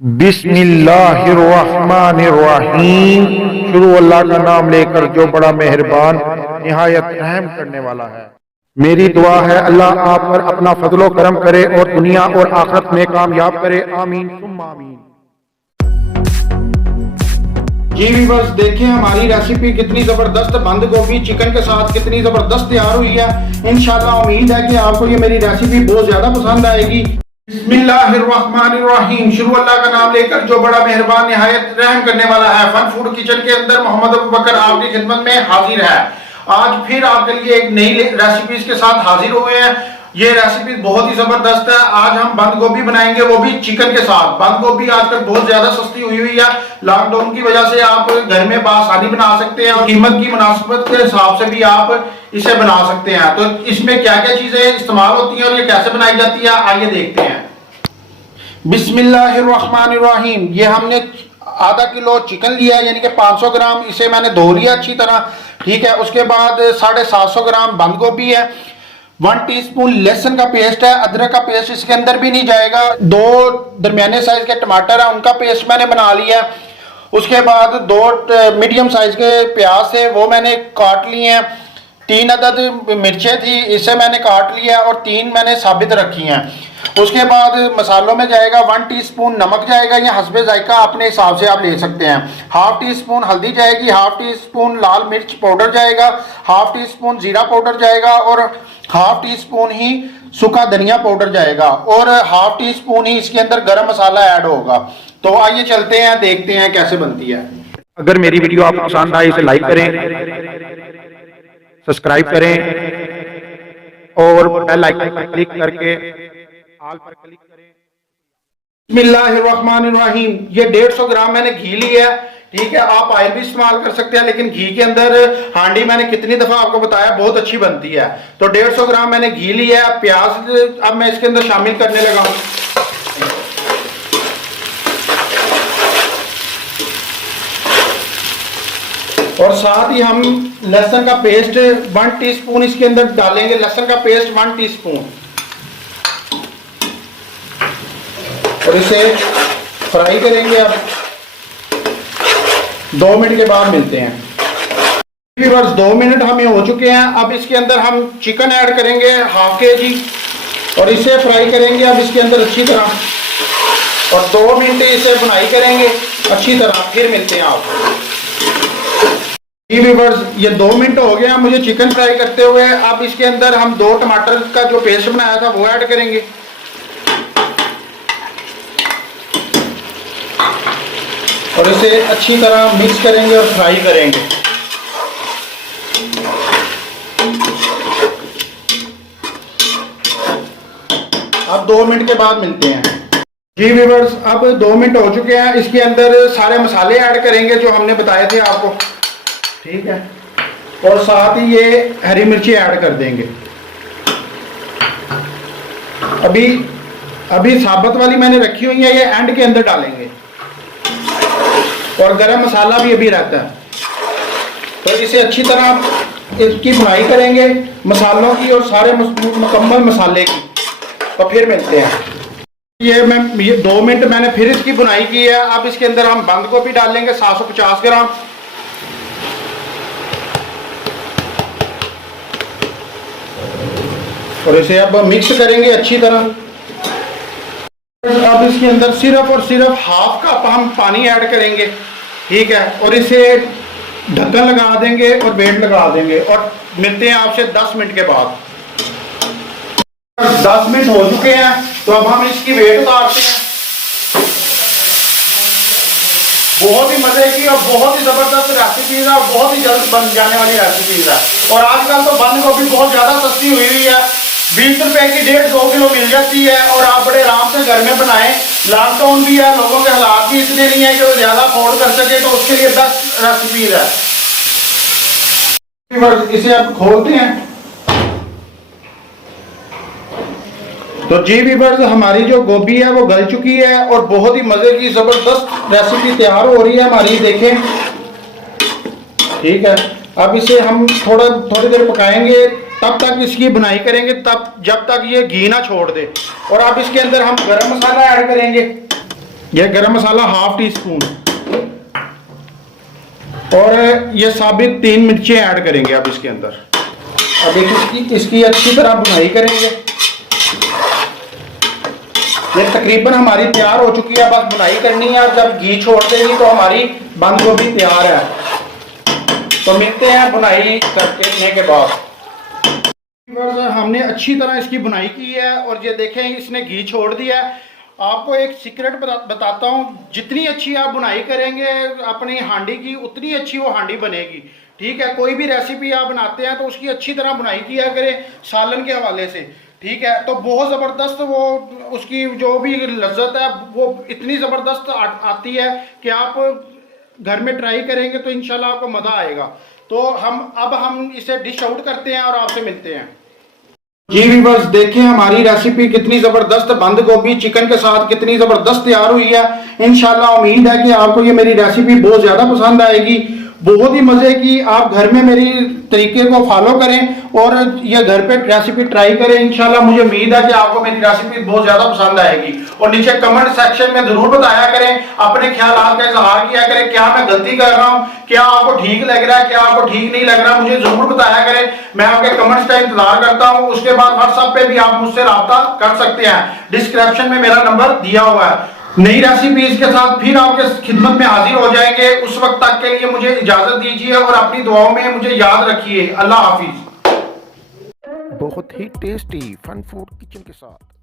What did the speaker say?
बिस्मिल्लाहिर्रहमानिर्रहीम। शुरू अल्लाह का नाम लेकर जो बड़ा मेहरबान निहायत रहम करने वाला है। मेरी दुआ है अल्लाह आप पर अपना फजलो करम करे और दुनिया और आखिरत में कामयाब करे। आमीन सुम्मा आमीन। जी व्यूअर्स, देखिए हमारी रेसिपी कितनी जबरदस्त बंद गोभी चिकन के साथ कितनी जबरदस्त तैयार हुई है। इंशाल्लाह उम्मीद है कि आपको ये मेरी रेसिपी बहुत ज्यादा पसंद आएगी। बिस्मिल्लाहिर्रहमानिर्रहीम। शुरू अल्लाह का नाम लेकर जो बड़ा मेहरबान निहायत रहम करने वाला है। फन फूड किचन के अंदर मोहम्मद अबू बकर आपकी खिदमत में हाजिर है। आज फिर आपके लिए एक नई रेसिपीज के साथ हाजिर हुए हैं। ये रेसिपी बहुत ही जबरदस्त है। आज हम बंद गोभी बनाएंगे, वो भी चिकन के साथ। बंद गोभी आजकल बहुत ज्यादा सस्ती हुई है। लॉकडाउन की वजह से आप घर में बासानी बना सकते हैं और कीमत की मुनासिबत के हिसाब से भी आप इसे बना सकते हैं। तो इसमें क्या क्या चीजें इस्तेमाल होती हैं और ये कैसे बनाई जाती है, आइए देखते हैं। बिस्मिल्लाहिर्रहमानिर्रहीम। ये हमने आधा किलो चिकन लिया है, यानी कि 500 ग्राम। इसे मैंने धो लिया अच्छी तरह, ठीक है। उसके बाद 750 ग्राम बंद गोभी है। 1 टीस्पून लहसुन का पेस्ट है। अदरक का पेस्ट इसके अंदर भी नहीं जाएगा। 2 दरमियाने साइज के टमाटर है, उनका पेस्ट मैंने बना लिया। उसके बाद 2 मीडियम साइज के प्याज थे, वो मैंने काट लिए हैं। 3 अदद मिर्चें थी, इसे मैंने काट लिया और 3 मैंने साबित रखी हैं। उसके बाद मसालों में जाएगा 1 टीस्पून नमक जाएगा, या हस्बे जायका अपने हिसाब से आप ले सकते हैं। 1/2 टीस्पून हल्दी जाएगी, 1/2 टीस्पून लाल मिर्च पाउडर जाएगा, 1/2 टीस्पून जीरा पाउडर जाएगा और 1/2 टीस्पून ही सूखा धनिया पाउडर जाएगा और 1/2 टीस्पून ही इसके अंदर गरम मसाला ऐड होगा। तो आइए चलते हैं, देखते हैं कैसे बनती है। अगर मेरी वीडियो आपको पसंद आए इसे लाइक करें, सब्सक्राइब करें और बेल आइकन पर क्लिक करके ऑल पर क्लिक करें। बिस्मिल्लाहिर्रहमानिर्रहीम। ये 150 ग्राम मैंने घी लिया है, ठीक है। आप ऑयल भी इस्तेमाल कर सकते हैं, लेकिन घी के अंदर हांडी मैंने कितनी दफा आपको बताया बहुत अच्छी बनती है। तो 150 ग्राम मैंने घी लिया है। प्याज अब मैं इसके अंदर शामिल करने लगा हूं। और साथ ही हम लहसुन का पेस्ट 1 टीस्पून इसके अंदर डालेंगे। लहसुन का पेस्ट 1 टीस्पून और इसे फ्राई करेंगे। अब 2 मिनट के बाद मिलते हैं। 2 मिनट हमें हो चुके हैं। अब इसके अंदर हम चिकन ऐड करेंगे 1/2 kg और इसे फ्राई करेंगे अब इसके अंदर अच्छी तरह, और 2 मिनट इसे बुनाई करेंगे अच्छी तरह, फिर मिलते हैं आपको। ये 2 मिनट हो गया मुझे चिकन फ्राई करते हुए। अब इसके अंदर हम 2 टमाटर का जो पेस्ट बनाया था वो ऐड करेंगे और इसे अच्छी तरह मिक्स करेंगे और फ्राई करेंगे। अब 2 मिनट के बाद मिलते हैं। जी व्यूअर्स, अब 2 मिनट हो चुके हैं। इसके अंदर सारे मसाले ऐड करेंगे जो हमने बताए थे आपको, ठीक है। और साथ ही ये हरी मिर्ची ऐड कर देंगे। अभी साबुत वाली मैंने रखी हुई है, ये एंड के अंदर डालेंगे। और गरम मसाला भी अभी रहता है। तो इसे अच्छी तरह इसकी बुनाई करेंगे मसालों की और सारे मुकम्मल मसाले की। तो फिर मिलते हैं। ये 2 मिनट मैंने फिर इसकी बुनाई की है। अब इसके अंदर हम बंद गोभी डालेंगे 750 ग्राम और इसे अब मिक्स करेंगे अच्छी तरह। अब इसके अंदर सिर्फ और सिर्फ 1/2 कप हम पानी ऐड करेंगे, ठीक है। और इसे ढक्कन लगा देंगे और वेट लगा देंगे और मिलते हैं आपसे 10 मिनट के बाद। 10 मिनट हो चुके हैं, तो अब हम इसकी वेट उतारते हैं। बहुत ही मजे की और बहुत ही जबरदस्त रेसिपीज है और बहुत ही जल्द बन जाने वाली रेसिपीज है। और आजकल तो बंद गोभी बहुत ज्यादा सस्ती हुई है। 20 रुपए की 1.5-2 किलो मिल जाती है और आप बड़े आराम से घर में बनाएं। लॉकडाउन भी है, लोगों के हालात भी इसलिए नहीं है कि वो ज्यादा अफोर्ड कर सके, तो उसके लिए बेस्ट रेसिपीज है। इसे अब खोलते हैं। तो जी व्यूअर्स, हमारी जो गोभी है वो गल चुकी है और बहुत ही मजे की जबरदस्त रेसिपी तैयार हो रही है हमारी, देखें, ठीक है। अब इसे हम थोड़ी देर पकाएंगे, तब तक इसकी बुनाई करेंगे, तब जब तक ये घी ना छोड़ दे। और अब इसके अंदर हम गरम मसाला ऐड करेंगे ये गरम मसाला ½ टी स्पून, और ये साबित 3 मिर्चें ऐड करेंगे अब इसके अंदर। अब एक इसकी अच्छी तरह भुनाई करेंगे। ये तकरीबन हमारी तैयार हो चुकी है, बस भुनाई करनी है। जब घी छोड़ देगी तो हमारी बंद गोभी तैयार है। तो मिलते हैं भुनाई करने के बाद। हमने अच्छी तरह इसकी भुनाई की है और ये देखें इसने घी छोड़ दिया है। आपको एक सीक्रेट बताता हूँ, जितनी अच्छी आप बुनाई करेंगे अपनी हांडी की, उतनी अच्छी वो हांडी बनेगी। ठीक है, कोई भी रेसिपी आप बनाते हैं तो उसकी अच्छी तरह बुनाई किया करें सालन के हवाले से। ठीक है, तो बहुत ज़बरदस्त वो उसकी जो भी लज्जत है वो इतनी ज़बरदस्त आती है कि आप घर में ट्राई करेंगे तो इंशाल्लाह आपको मज़ा आएगा। तो हम इसे डिश आउट करते हैं और आपसे मिलते हैं। जी व्यूअर्स, देखें हमारी रेसिपी कितनी ज़बरदस्त बंद गोभी चिकन के साथ कितनी ज़बरदस्त तैयार हुई है। इंशाल्लाह उम्मीद है कि आपको ये मेरी रेसिपी बहुत ज़्यादा पसंद आएगी। बहुत ही मज़े की, आप घर में मेरी तरीके को फॉलो करें और ये घर पे रेसिपी ट्राई करें। इंशाल्लाह मुझे उम्मीद है कि आपको मेरी रेसिपी बहुत ज़्यादा पसंद आएगी। और नीचे कमेंट सेक्शन में ज़रूर बताया करें, अपने ख्यालात का इजहार किया करें, क्या मैं गलती कर रहा हूँ, क्या आपको ठीक लग रहा है, क्या आपको ठीक नहीं लग रहा, मुझे ज़रूर बताया करें। मैं आपके कमेंट्स का इंतजार करता हूँ। उसके बाद व्हाट्सएप पे भी आप मुझसे रब्ता कर सकते हैं, डिस्क्रिप्शन में मेरा नंबर दिया हुआ है। नई रेसिपीज के साथ फिर आपके खिदमत में हाजिर हो जाएंगे। उस वक्त तक के लिए मुझे इजाजत दीजिए और अपनी दुआओं में मुझे याद रखिए। अल्लाह हाफिज। बहुत ही टेस्टी फन फूड किचन के साथ।